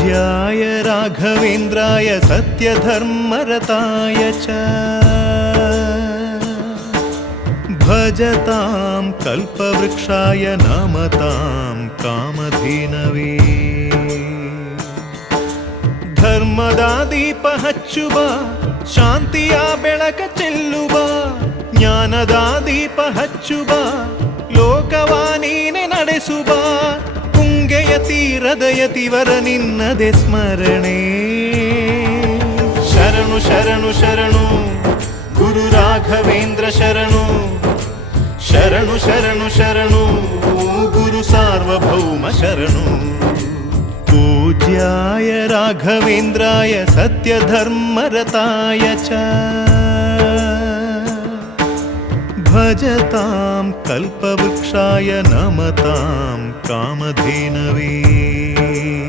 पूज्याय राघवेन्द्राय सत्यधर्मरताय च भजतां कल्पवृक्षाय नमतां कामधेनवे ಧರ್ಮದ ದೀಪ ಹಚ್ಚುವ ಶಾಂತಿಯ ಬೆಳಕ ಚೆಲ್ಲುವ ಜ್ಞಾನದ ದೀಪ ಹಚ್ಚುವ ಲೋಕವ ನೀನೆ ನಡೆಸುವ ತುಂಗೆಯ ತೀರದ ಯತಿವರ ನಿನ್ನದೆ ಸ್ಮರಣೆ ಶರಣು ಶರಣು ಶರಣು ಗುರು ರಾಘವೇಂದ್ರ ಶರಣು ಶರಣು ಶರಣು ಶರಣು ಗುರು ಸಾರ್ವಭೌಮ ಶರಣು पूज्याय राघवेन्द्राय सत्यधर्मरताय च भजतां कल्पवृक्षाय नमतां कामधेनवे